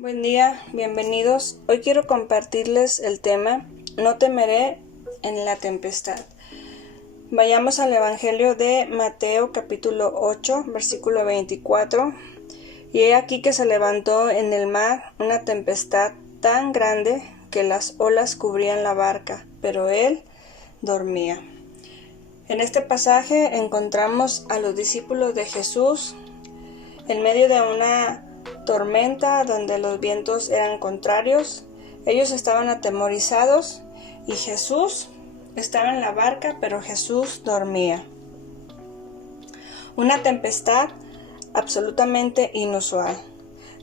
Buen día, bienvenidos. Hoy quiero compartirles el tema No temeré en la tempestad. Vayamos al Evangelio de Mateo capítulo 8, versículo 24. Y he aquí que se levantó en el mar una tempestad tan grande que las olas cubrían la barca, pero él dormía. En este pasaje encontramos a los discípulos de Jesús en medio de una tormenta donde los vientos eran contrarios. Ellos estaban atemorizados y Jesús estaba en la barca, pero Jesús dormía. Una tempestad absolutamente inusual.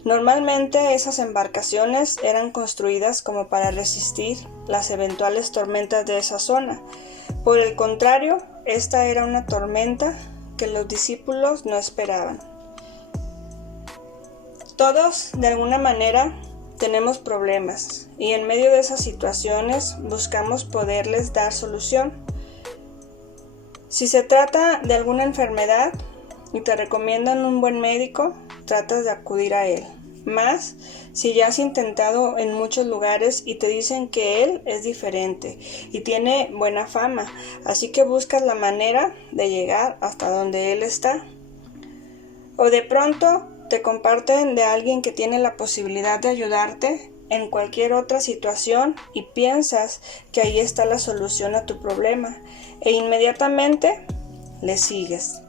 Normalmente esas embarcaciones eran construidas como para resistir las eventuales tormentas de esa zona. Por el contrario, esta era una tormenta que los discípulos no esperaban. Todos, de alguna manera, tenemos problemas y en medio de esas situaciones buscamos poderles dar solución. Si se trata de alguna enfermedad y te recomiendan un buen médico, tratas de acudir a él. Más si ya has intentado en muchos lugares y te dicen que él es diferente y tiene buena fama, así que buscas la manera de llegar hasta donde él está. O de pronto te comparten de alguien que tiene la posibilidad de ayudarte en cualquier otra situación y piensas que ahí está la solución a tu problema e inmediatamente le sigues.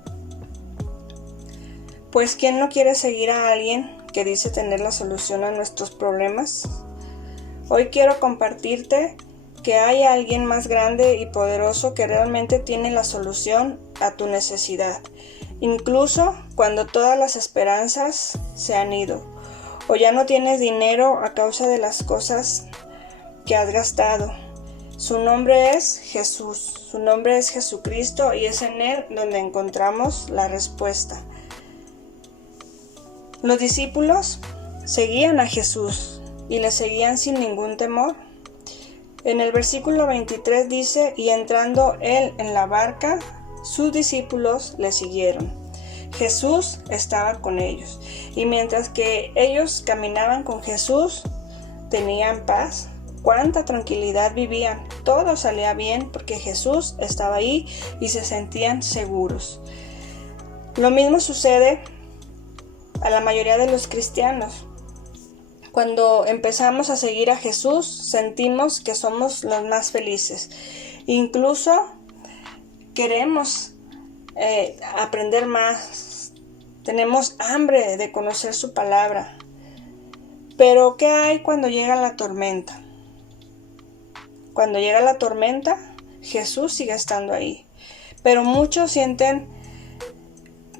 Pues ¿quién no quiere seguir a alguien que dice tener la solución a nuestros problemas? Hoy quiero compartirte que hay alguien más grande y poderoso que realmente tiene la solución a tu necesidad. Incluso cuando todas las esperanzas se han ido o ya no tienes dinero a causa de las cosas que has gastado. Su nombre es Jesús, su nombre es Jesucristo y es en él donde encontramos la respuesta. Los discípulos seguían a Jesús y le seguían sin ningún temor. En el versículo 23 dice: y entrando él en la barca, sus discípulos le siguieron. Jesús estaba con ellos y mientras que ellos caminaban con Jesús, tenían paz. Cuánta tranquilidad vivían. Todo salía bien porque Jesús estaba ahí y se sentían seguros. Lo mismo sucede a la mayoría de los cristianos. Cuando empezamos a seguir a Jesús, sentimos que somos los más felices. Incluso queremos aprender más, tenemos hambre de conocer su palabra. Pero ¿qué hay cuando llega la tormenta? Cuando llega la tormenta, Jesús sigue estando ahí. Pero muchos sienten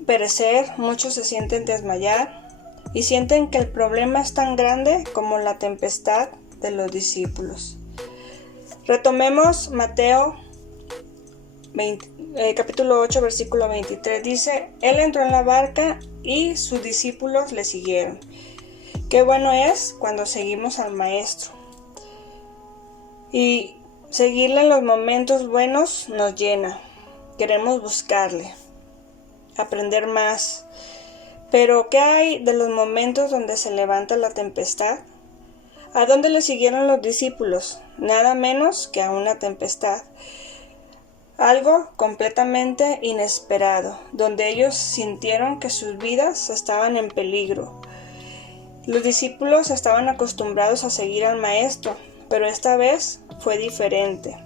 perecer, muchos se sienten desmayar y sienten que el problema es tan grande como la tempestad de los discípulos. Retomemos Mateo capítulo 8, versículo 23, dice: él entró en la barca y sus discípulos le siguieron. Qué bueno es cuando seguimos al Maestro. Y seguirle en los momentos buenos nos llena. Queremos buscarle, aprender más. Pero ¿qué hay de los momentos donde se levanta la tempestad? ¿A dónde le siguieron los discípulos? Nada menos que a una tempestad. Algo completamente inesperado, donde ellos sintieron que sus vidas estaban en peligro. Los discípulos estaban acostumbrados a seguir al Maestro, pero esta vez fue diferente.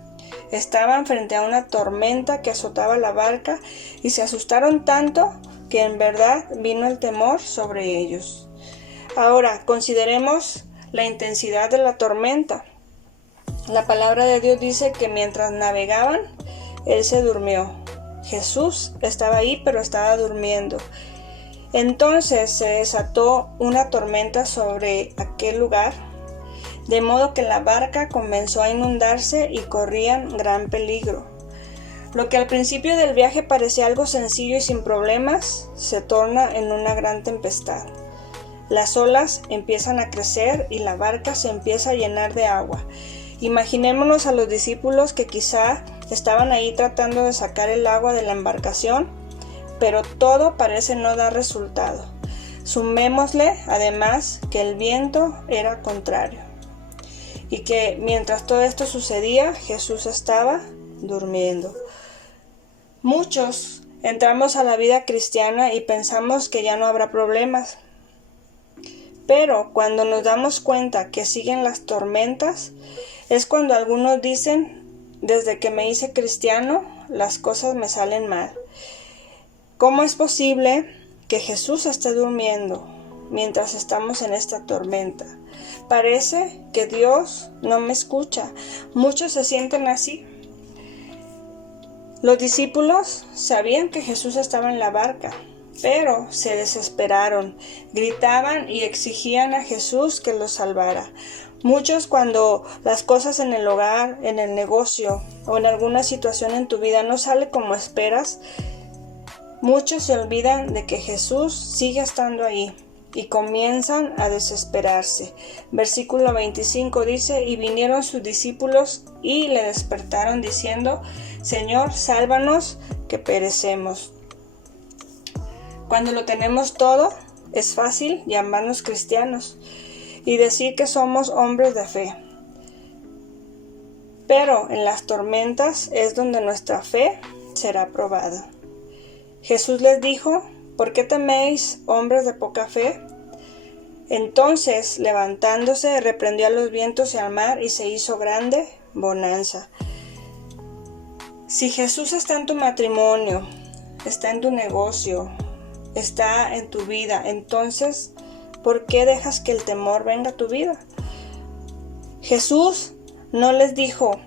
Estaban frente a una tormenta que azotaba la barca y se asustaron tanto que en verdad vino el temor sobre ellos. Ahora, consideremos la intensidad de la tormenta. La palabra de Dios dice que mientras navegaban, él se durmió. Jesús estaba ahí, pero estaba durmiendo. Entonces se desató una tormenta sobre aquel lugar, de modo que la barca comenzó a inundarse y corrían gran peligro. Lo que al principio del viaje parecía algo sencillo y sin problemas, se torna en una gran tempestad. Las olas empiezan a crecer y la barca se empieza a llenar de agua. Imaginémonos a los discípulos que quizá estaban ahí tratando de sacar el agua de la embarcación, pero todo parece no dar resultado. Sumémosle, además, que el viento era contrario y que mientras todo esto sucedía, Jesús estaba durmiendo. Muchos entramos a la vida cristiana y pensamos que ya no habrá problemas. Pero cuando nos damos cuenta que siguen las tormentas, es cuando algunos dicen, desde que me hice cristiano, las cosas me salen mal. ¿Cómo es posible que Jesús esté durmiendo mientras estamos en esta tormenta? Parece que Dios no me escucha. Muchos se sienten así. Los discípulos sabían que Jesús estaba en la barca, pero se desesperaron, gritaban y exigían a Jesús que los salvara. Muchos, cuando las cosas en el hogar, en el negocio o en alguna situación en tu vida no sale como esperas, muchos se olvidan de que Jesús sigue estando ahí y comienzan a desesperarse. Versículo 25 dice: y vinieron sus discípulos y le despertaron diciendo: Señor, sálvanos, que perecemos. Cuando lo tenemos todo, es fácil llamarnos cristianos y decir que somos hombres de fe. Pero en las tormentas es donde nuestra fe será probada. Jesús les dijo: ¿por qué teméis, hombres de poca fe? Entonces, levantándose, reprendió a los vientos y al mar, y se hizo grande bonanza. Si Jesús está en tu matrimonio, está en tu negocio, está en tu vida, entonces, ¿por qué dejas que el temor venga a tu vida? Jesús no les dijo: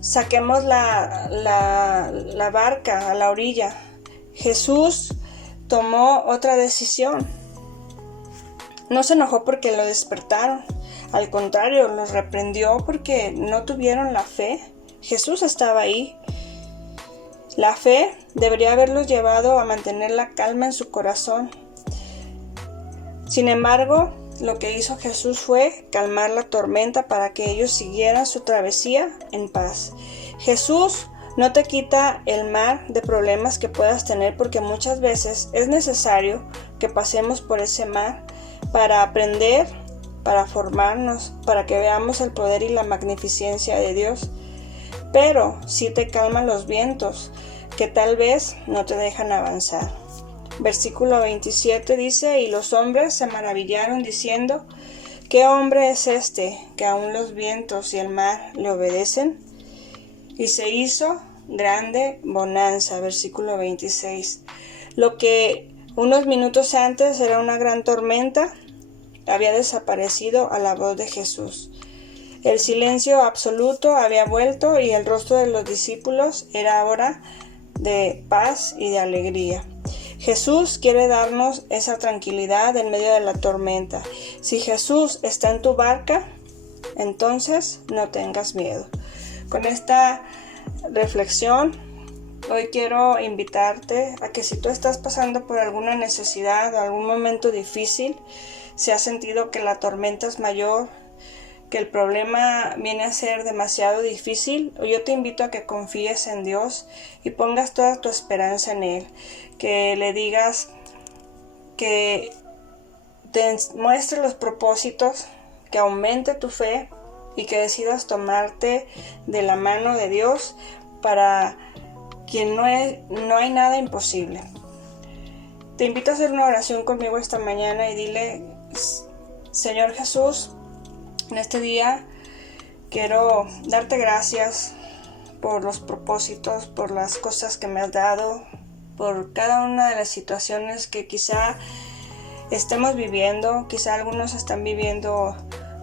saquemos la barca a la orilla. Jesús tomó otra decisión. No se enojó porque lo despertaron. Al contrario, los reprendió porque no tuvieron la fe. Jesús estaba ahí. La fe debería haberlos llevado a mantener la calma en su corazón. Sin embargo, lo que hizo Jesús fue calmar la tormenta para que ellos siguieran su travesía en paz. Jesús no te quita el mar de problemas que puedas tener, porque muchas veces es necesario que pasemos por ese mar para aprender, para formarnos, para que veamos el poder y la magnificencia de Dios. Pero sí te calman los vientos, que tal vez no te dejan avanzar. Versículo 27 dice: y los hombres se maravillaron diciendo: ¿qué hombre es este que aún los vientos y el mar le obedecen? Y se hizo grande bonanza. Versículo 26. Lo que unos minutos antes era una gran tormenta había desaparecido a la voz de Jesús. El silencio absoluto había vuelto y el rostro de los discípulos era ahora de paz y de alegría. Jesús quiere darnos esa tranquilidad en medio de la tormenta. Si Jesús está en tu barca, entonces no tengas miedo. Con esta reflexión, hoy quiero invitarte a que si tú estás pasando por alguna necesidad o algún momento difícil, si has sentido que la tormenta es mayor, que el problema viene a ser demasiado difícil, yo te invito a que confíes en Dios y pongas toda tu esperanza en Él, que le digas que te muestre los propósitos, que aumente tu fe y que decidas tomarte de la mano de Dios, para quien no hay nada imposible. Te invito a hacer una oración conmigo esta mañana y dile: Señor Jesús, en este día quiero darte gracias por los propósitos, por las cosas que me has dado, por cada una de las situaciones que quizá estemos viviendo. Quizá algunos están viviendo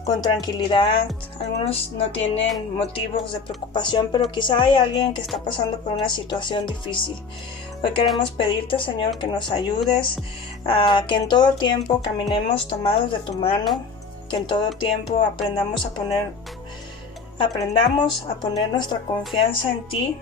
con tranquilidad, algunos no tienen motivos de preocupación, pero quizá hay alguien que está pasando por una situación difícil. Hoy queremos pedirte, Señor, que nos ayudes a que en todo tiempo caminemos tomados de tu mano, que en todo tiempo aprendamos a poner nuestra confianza en ti,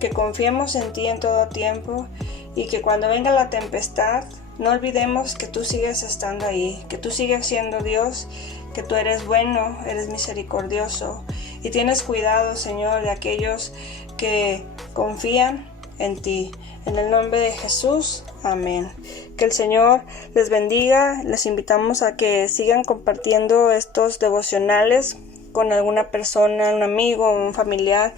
que confiemos en ti en todo tiempo, y que cuando venga la tempestad no olvidemos que tú sigues estando ahí, que tú sigues siendo Dios, que tú eres bueno, eres misericordioso y tienes cuidado, Señor, de aquellos que confían en ti. En el nombre de Jesús, amén. Que el Señor les bendiga. Les invitamos a que sigan compartiendo estos devocionales con alguna persona, un amigo, un familiar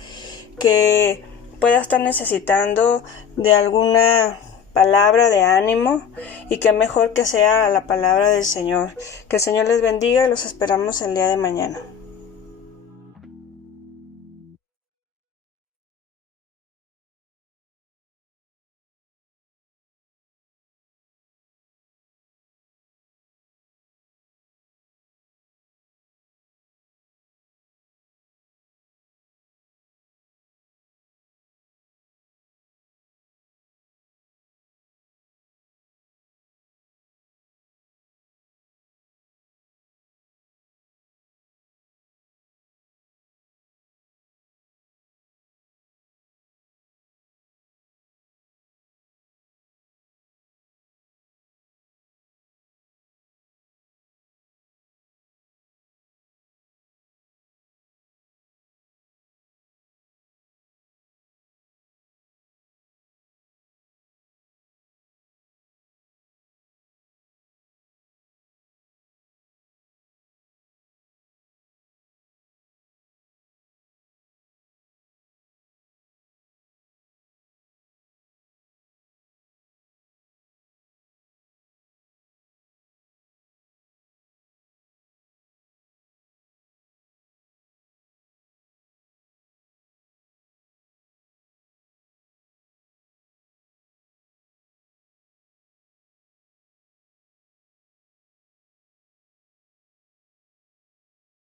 que pueda estar necesitando de alguna palabra de ánimo, y que mejor que sea la palabra del Señor. Que el Señor les bendiga y los esperamos el día de mañana.